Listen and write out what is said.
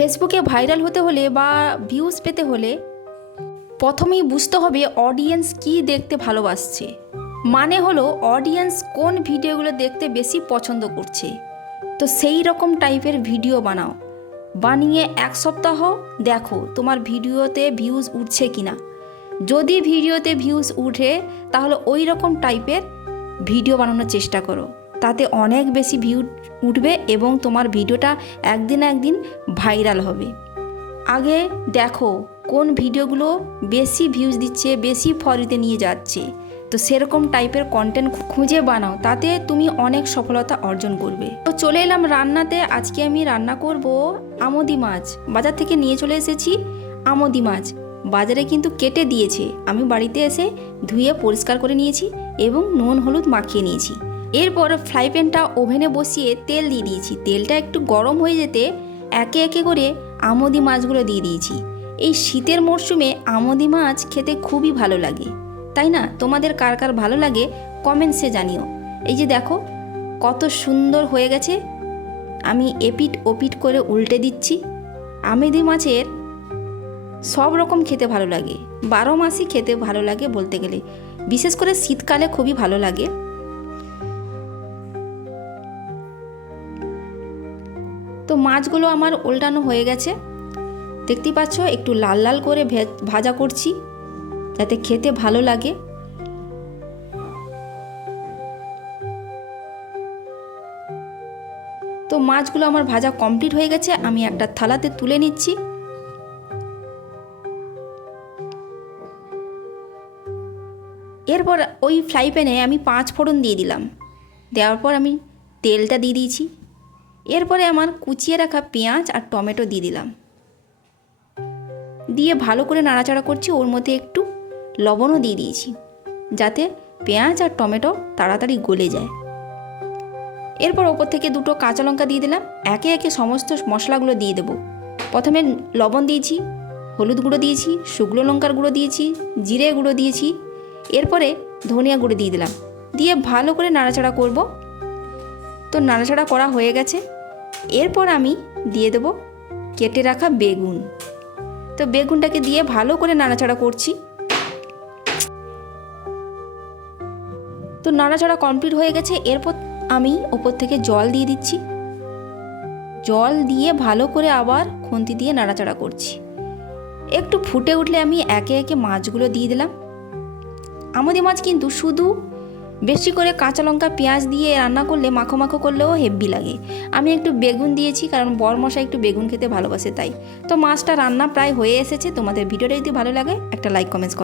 ফেসবুকে ভাইরাল হতে হলে বা ভিউজ পেতে হলে প্রথমেই বুঝতে হবে অডিয়েন্স কী দেখতে ভালোবাসছে, মানে হলো অডিয়েন্স কোন ভিডিওগুলো দেখতে বেশি পছন্দ করছে। তো সেই রকম টাইপের ভিডিও বানাও, বানিয়ে এক সপ্তাহ দেখো তোমার ভিডিওতে ভিউজ উঠছে কিনা। যদি ভিডিওতে ভিউজ উঠে তাহলে ওই রকম টাইপের ভিডিও বানানোর চেষ্টা করো, তাতে অনেক বেশি ভিউ উঠবে এবং তোমার ভিডিওটা একদিন না একদিন ভাইরাল হবে। আগে দেখো কোন ভিডিওগুলো বেশি ভিউজ দিচ্ছে, বেশি ফলোতে নিয়ে যাচ্ছে, তো সেরকম টাইপের কন্টেন্ট খুঁজে বানাও, তাতে তুমি অনেক সফলতা অর্জন করবে। তো চলে এলাম রান্নাতে। আজকে আমি রান্না করব আমোদি মাছ। বাজার থেকে নিয়ে চলে এসেছি আমোদি মাছ, বাজারে কিন্তু কেটে দিয়েছে, আমি বাড়িতে এসে ধুয়ে পরিষ্কার করে নিয়েছি এবং নুন হলুদ মাখিয়ে নিয়েছি। এরপর ফ্রাই প্যানটা ওভেনে বসিয়ে তেল দিয়ে দিয়েছি। তেলটা একটু গরম হয়ে যেতে একে একে করে আমোদি মাছগুলো দিয়ে দিয়েছি। এই শীতের মরশুমে আমোদি মাছ খেতে খুবই ভালো লাগে, তাই না? তোমাদের কার কার ভালো লাগে কমেন্টসে জানিও। এই যে দেখো কত সুন্দর হয়ে গেছে, আমি এপিট ওপিট করে উল্টে দিচ্ছি। আমোদি মাছের সব রকম খেতে ভালো লাগে, 12 মাসই খেতে ভালো লাগে বলতে গেলে, বিশেষ করে শীতকালে খুবই ভালো লাগে। তো মাছগুলো আমার উল্টানো হয়ে গেছে, দেখতেই পাচ্ছ একটু লাল লাল করে ভাজা করছি যাতে খেতে ভালো লাগে। তো মাছগুলো আমার ভাজা কমপ্লিট হয়ে গেছে, আমি একটা থালাতে তুলে নিচ্ছি। এরপর ওই ফ্রাই প্যানে আমি 5 ফোড়ন দিয়ে দিলাম। দেওয়ার পর আমি তেলটা দিয়ে দিয়েছি। এরপরে আমার কুচিয়ে রাখা পেঁয়াজ আর টমেটো দিয়ে দিলাম, দিয়ে ভালো করে নাড়াচাড়া করছি। ওর মধ্যে একটু লবণও দিয়ে দিয়েছি যাতে পেঁয়াজ আর টমেটো তাড়াতাড়ি গলে যায়। এরপর ওপর থেকে 2টো কাঁচা লঙ্কা দিয়ে দিলাম। একে একে সমস্ত মশলাগুলো দিয়ে দেবো। প্রথমে লবণ দিয়েছি, হলুদ গুঁড়ো দিয়েছি, শুকনো লঙ্কার গুঁড়ো দিয়েছি, জিরে গুঁড়ো দিয়েছি, এরপরে ধনিয়া গুঁড়ো দিয়ে দিলাম, দিয়ে ভালো করে নাড়াচাড়া করব। তো নাড়াচাড়া করা হয়ে গেছে। এরপর আমি দিয়ে দেব কেটে রাখা বেগুন। তো বেগুনটাকে দিয়ে ভালো করে নাড়াচাড়া করছি। তো নাড়াচাড়া কমপ্লিট হয়ে গেছে। এরপর আমি ওপর থেকে জল দিয়ে দিচ্ছি। জল দিয়ে ভালো করে আবার খুন্তি দিয়ে নাড়াচাড়া করছি। একটু ফুটে উঠলে আমি একে একে মাছগুলো দিয়ে দিলাম। আমোদি মাছ কিন্তু শুধু বেশি করে কাঁচা লঙ্কা পেঁয়াজ দিয়ে রান্না করলে মাখো মাখো করলেও হেভি লাগে। আমি একটু বেগুন দিয়েছি কারণ বরমশাই একটু বেগুন খেতে ভালোবাসে তাই। তো মাছটা রান্না প্রায় হয়ে এসেছে। তোমাদের ভিডিওটা যদি ভালো লাগে একটা লাইক কমেন্টস